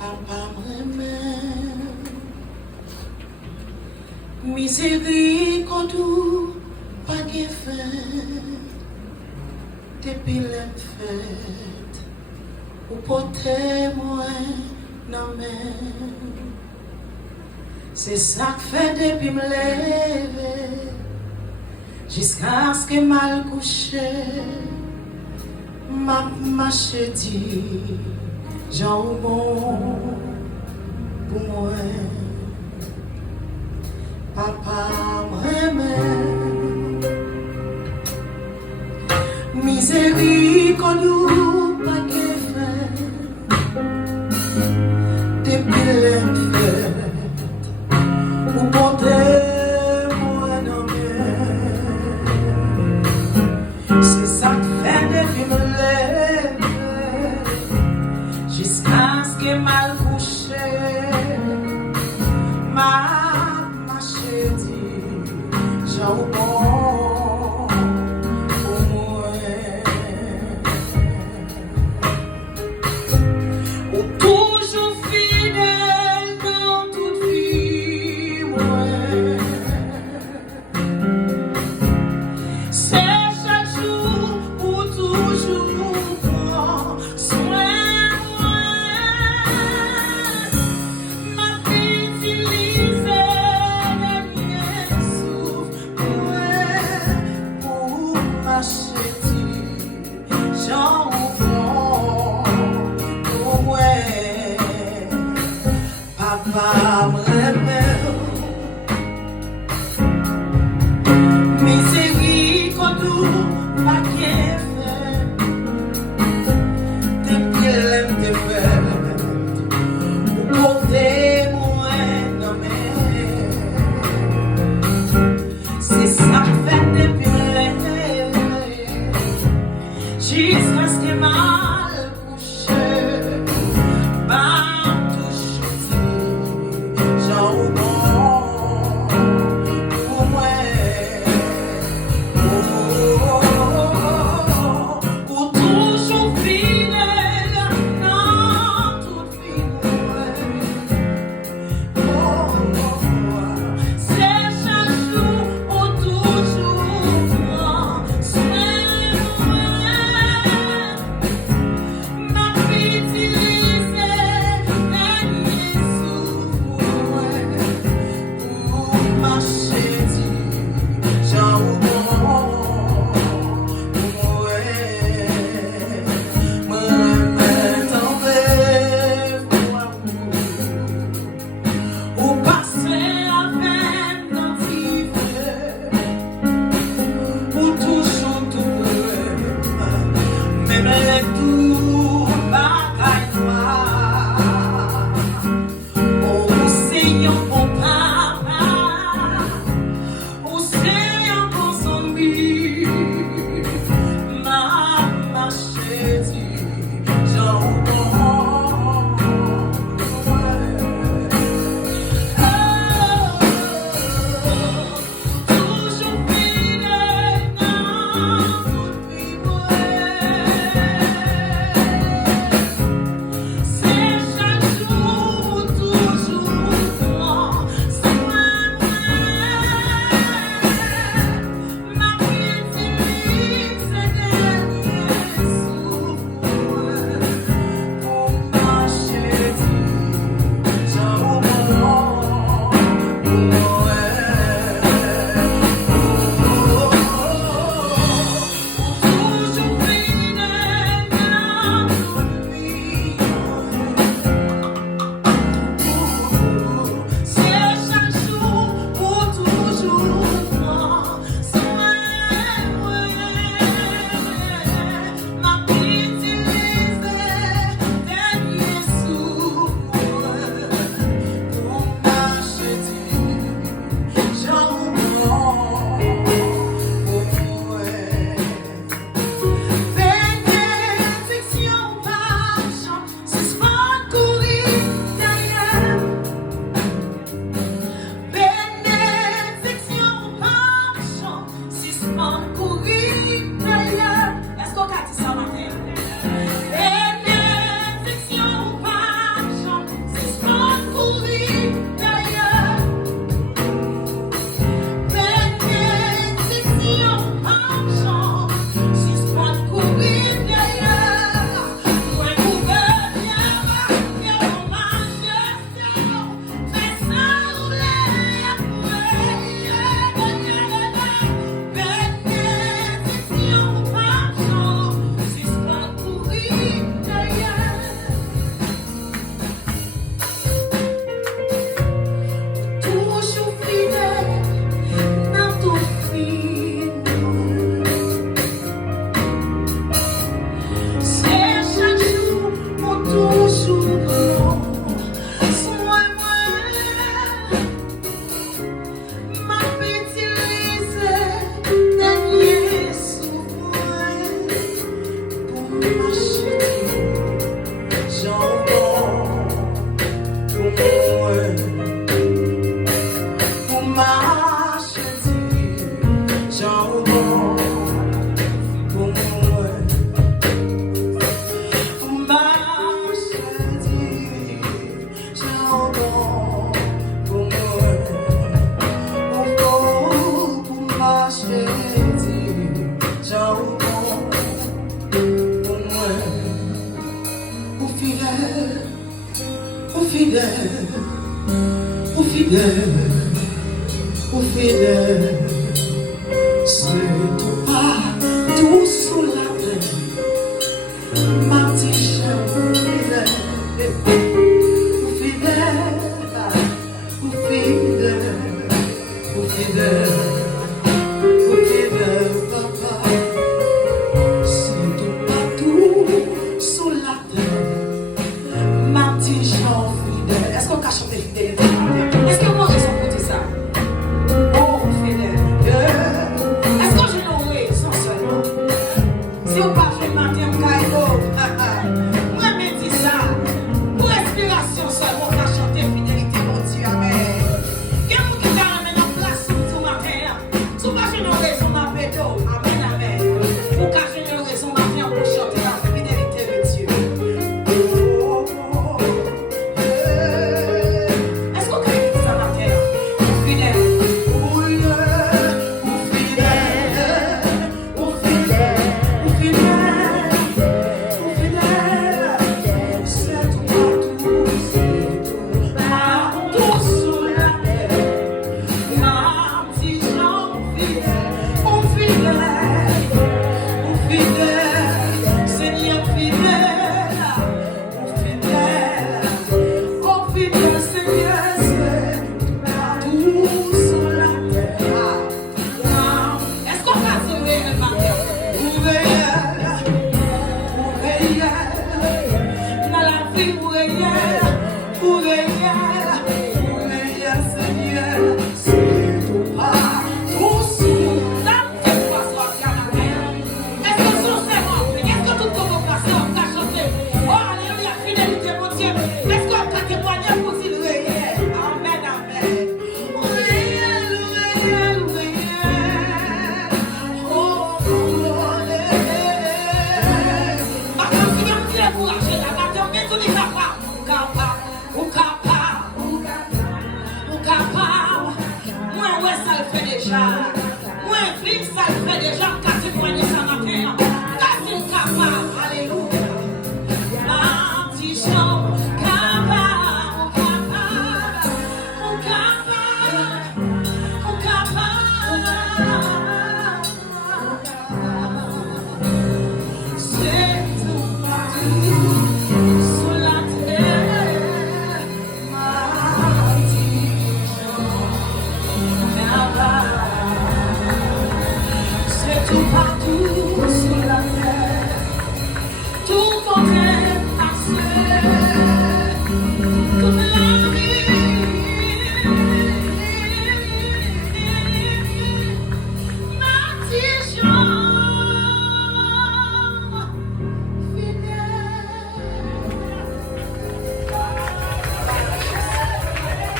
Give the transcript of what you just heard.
Papa m'aime, miséricorde, pas de fait, depuis la fête, ou porter moi non mais c'est ça que fait depuis me lever, jusqu'à ce que mal couché, ma dit, j'en bon pour moi. Papa m'aime, miséricorde, pas de fait, depuis le fait, ou porter moi non mais c'est ça que fait depuis me lever, jusqu'à ce que mal couché, ma chérie, j'en bon pour moi. Ou toujours fidèle dans toute vie, ouais. C'est chaque jour ou toujours prend soin, ouais. Ma petite j'en prends pour moi. Papa m'aime, miséricorde, pas qu'elle fait, depuis l'aime de faire, pour porter moi non mais c'est ça que fait depuis jusqu'à ce que mal couché, pas toujours fidèle, oh fidèle, oh fidèle, oh fidèle. C'est tout pas, tout sous la terre, ma petite chère, fidèle, oh fidèle, oh fidèle, oh fidèle, oh fidèle, papa. C'est tout partout sous la terre, ma petite chère, fidèle. Est-ce qu'on peut chanter fidélité? Est-ce que moi raison pour dire ça? Oh fidèle. Est-ce que je l'aurais sans seulement? Si on part le matin, on caille l'eau. Moi, je dis ça. Pour respiration seulement, on va chanter fidélité, mon Dieu. Amen. Quel monde qui t'a ramené en place tout matin? Si on part une raison, ma pédo. Amen, amen. Pour cacher une raison, ma vie, pour chanter la fidélité de Dieu. Est-ce qu'on peut dire ça matin? Fidèle. C'est tout partout.